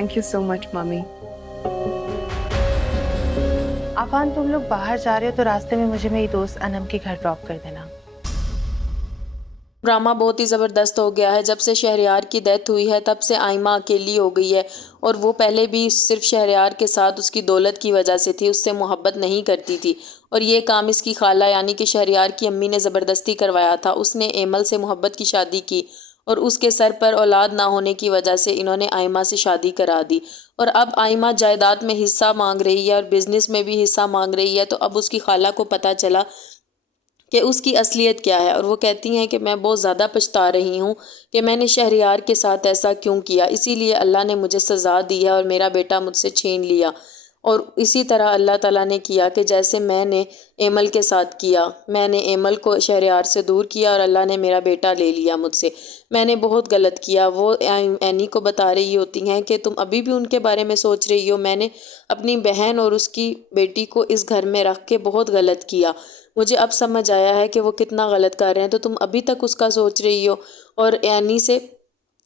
Thank you so much mummy. Afan, तुम लोग बाहर जा रहे हो तो रास्ते में मुझे मेरी दोस्त अनम के घर ड्रॉप कर देना। ड्रामा बहुत ही ज़बरदस्त हो गया है। जब से शहरयार की डेथ हुई है तब से आइमा अकेली हो गई है, और वो पहले भी सिर्फ शहरयार के साथ उसकी दौलत की वजह से थी, उससे मोहब्बत नहीं करती थी। और ये काम इसकी खाला यानी कि शहरयार की अम्मी ने ज़बरदस्ती करवाया था। उसने एमल से मोहब्बत की शादी की और उसके सर पर औलाद ना होने की वजह से इन्होंने आइमा से शादी करा दी। और अब आइमा जायदाद में हिस्सा मांग रही है और बिज़नेस में भी हिस्सा मांग रही है। तो अब उसकी खाला को पता चला कि उसकी असलियत क्या है, और वो कहती हैं कि मैं बहुत ज़्यादा पछता रही हूँ कि मैंने शहरयार के साथ ऐसा क्यों किया, इसीलिए अल्लाह ने मुझे सज़ा दी है और मेरा बेटा मुझसे छीन लिया। और इसी तरह अल्लाह ताला ने किया कि जैसे मैंने एमल के साथ किया, मैंने एमल को शहरयार से दूर किया और अल्लाह ने मेरा बेटा ले लिया मुझसे। मैंने बहुत गलत किया। वो एनी को बता रही होती हैं कि तुम अभी भी उनके बारे में सोच रही हो, मैंने अपनी बहन और उसकी बेटी को इस घर में रख के बहुत गलत किया। मुझे अब समझ आया है कि वो कितना गलत कर रहे हैं, तो तुम अभी तक उसका सोच रही हो। और एनी से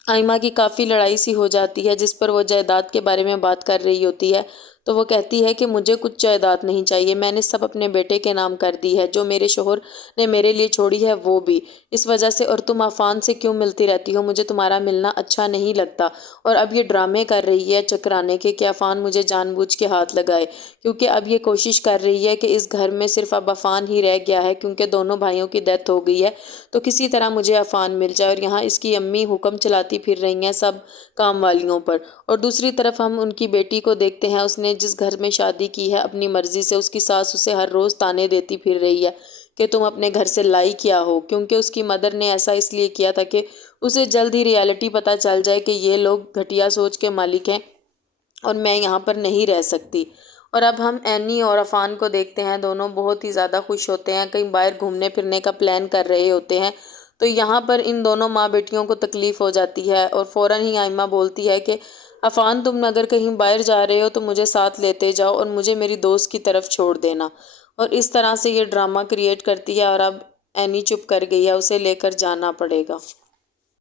आइमा की काफ़ी लड़ाई सी हो जाती है, जिस पर वो जायदाद के बारे में बात कर रही होती है। तो वो कहती है कि मुझे कुछ जायदाद नहीं चाहिए, मैंने सब अपने बेटे के नाम कर दी है, जो मेरे शोहर ने मेरे लिए छोड़ी है वो भी। इस वजह से, और तुम अफान से क्यों मिलती रहती हो, मुझे तुम्हारा मिलना अच्छा नहीं लगता। और अब ये ड्रामे कर रही है चकराने के कि अफान मुझे जानबूझ के हाथ लगाए, क्योंकि अब ये कोशिश कर रही है कि इस घर में सिर्फ अब अफान ही रह गया है, क्योंकि दोनों भाइयों की डेथ हो गई है। तो किसी तरह मुझे अफान मिल जाए। और यहाँ इसकी अम्मी हुक्म चलाती फिर रही हैं सब काम वालियों पर। और दूसरी तरफ हम उनकी बेटी को देखते हैं, उसने जिस घर में शादी की है अपनी मर्जी से, उसकी सास उसे हर रोज़ ताने देती फिर रही है कि तुम अपने घर से लाई क्या हो, क्योंकि उसकी मदर ने ऐसा इसलिए किया था कि उसे जल्द ही रियलिटी पता चल जाए कि ये लोग घटिया सोच के मालिक हैं और मैं यहाँ पर नहीं रह सकती। और अब हम एनी और अफान को देखते हैं, दोनों बहुत ही ज़्यादा खुश होते हैं, कहीं बाहर घूमने फिरने का प्लान कर रहे होते हैं। तो यहाँ पर इन दोनों माँ बेटियों को तकलीफ़ हो जाती है और फ़ौरन ही आइमा बोलती है कि अफान, तुम अगर कहीं बाहर जा रहे हो तो मुझे साथ लेते जाओ और मुझे मेरी दोस्त की तरफ छोड़ देना। और इस तरह से ये ड्रामा क्रिएट करती है, और अब एनी चुप कर गई है, उसे लेकर जाना पड़ेगा।